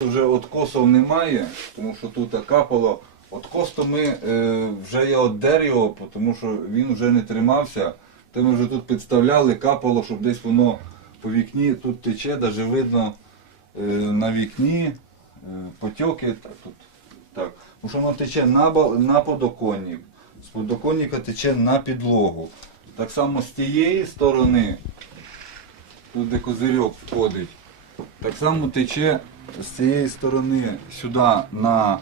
Вже откосів немає, тому що тут капало. Откос то ми е, вже я оддер його, тому що він вже не тримався. То ми вже тут підставляли, капало, щоб десь воно по вікні тут тече, навіть видно е, на вікні е, потьоки. Так, тут, так. Тому що воно тече на, на подоконник. З подоконника тече на підлогу. Так само з тієї сторони, тут де козирьок входить. Так само тече з цієї сторони сюди на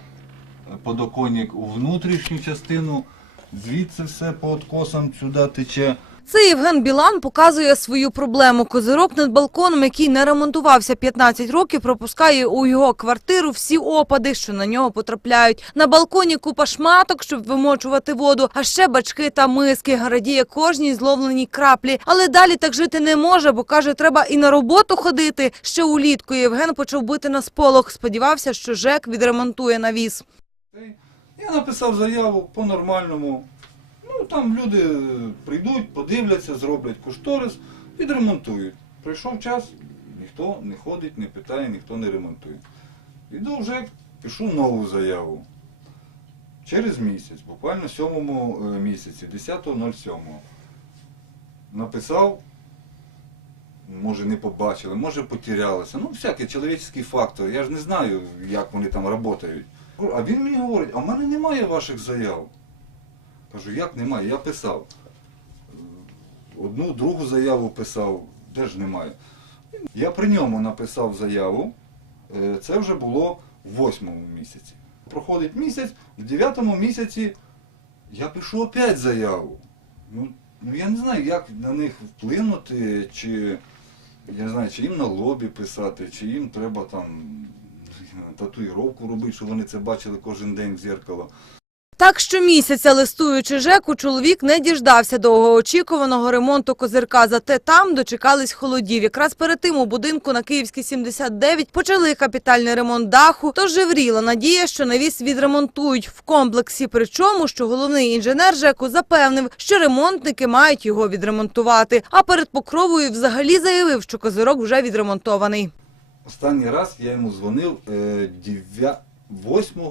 подоконник у внутрішню частину, звідси все по откосам сюди тече. Це Євген Білан показує свою проблему. Козирок над балконом, який не ремонтувався 15 років, пропускає у його квартиру всі опади, що на нього потрапляють. На балконі купа шматок, щоб вимочувати воду, а ще бачки та миски. Радіє кожній зловленій краплі. Але далі так жити не може, бо каже, треба і на роботу ходити. Ще улітку Євген почав бити на сполох. Сподівався, що ЖЕК відремонтує навіс. Я написав заяву по-нормальному. Ну там люди прийдуть, подивляться, зроблять кошторис, відремонтують. Прийшов час, ніхто не ходить, не питає, ніхто не ремонтує. Іду вже, пишу нову заяву. Через місяць, буквально в сьомому е, місяці, 10.07. Написав, може не побачили, може потерялися. Ну, всякий чоловічний фактор. Я ж не знаю, як вони там працюють. А він мені говорить, а в мене немає ваших заяв. Кажу, як немає? Я писав. Одну, другу заяву писав, де ж немає. Я при ньому написав заяву. Е, Це вже було в восьмому місяці. Проходить місяць, в дев'ятому місяці я пишу опять заяву. Ну, ну я не знаю, як на них вплинути, чи я не знаю, чи їм на лобі писати, чи їм треба там татуїровку робити, щоб вони це бачили кожен день в зеркало. Так щомісяця, листуючи ЖЕКу, чоловік не діждався довгоочікуваного ремонту козирка. Зате там дочекались холодів. Якраз перед тим у будинку на Київській 79 почали капітальний ремонт даху. Тож жевріла надія, що навіс відремонтують в комплексі. Причому, що головний інженер ЖЕКу запевнив, що ремонтники мають його відремонтувати. А перед покровою взагалі заявив, що козирок вже відремонтований. Останній раз я йому дзвонив е, 9 8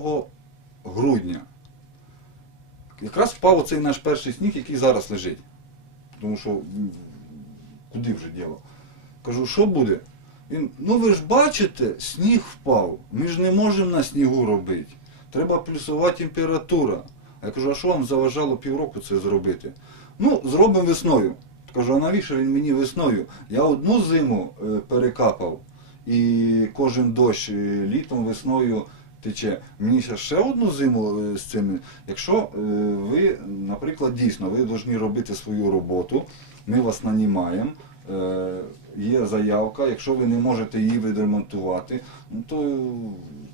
грудня. Якраз впав оцей наш перший сніг, який зараз лежить. Тому що куди вже діло? Кажу, що буде? Він, ну ви ж бачите, сніг впав. Ми ж не можемо на снігу робити. Треба плюсова температура. Я кажу, а що вам заважало півроку це зробити? Ну, зробимо весною. Кажу, а навіщо він мені весною? Я одну зиму е, перекапав, і кожен дощ е, літом, весною тече. Мені ще ще одну зиму е, з цими. Якщо е, ви, наприклад, дійсно ви повинні робити свою роботу, ми вас нанімаємо. е, Є заявка, якщо ви не можете її відремонтувати, ну то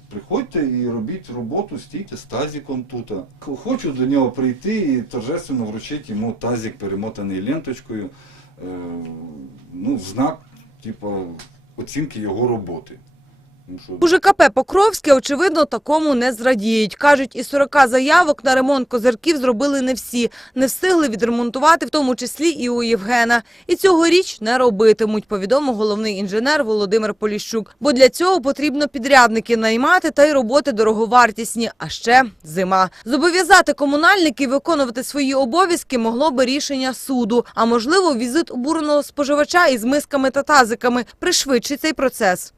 приходьте і робіть роботу, стійте з тазиком тут. Хочу до нього прийти і торжественно вручити йому тазик, перемотаний ленточкою, ну, в знак, типу, оцінки його роботи. У ЖКП Покровське, очевидно, такому не зрадіють. Кажуть, із 40 заявок на ремонт козирків зробили не всі. Не встигли відремонтувати, в тому числі і у Євгена. І цьогоріч не робитимуть, повідомив головний інженер Володимир Поліщук. Бо для цього потрібно підрядники наймати та й роботи дороговартісні. А ще зима. Зобов'язати комунальників виконувати свої обов'язки могло би рішення суду. А можливо, візит обуреного споживача із мисками та тазиками пришвидшить цей процес.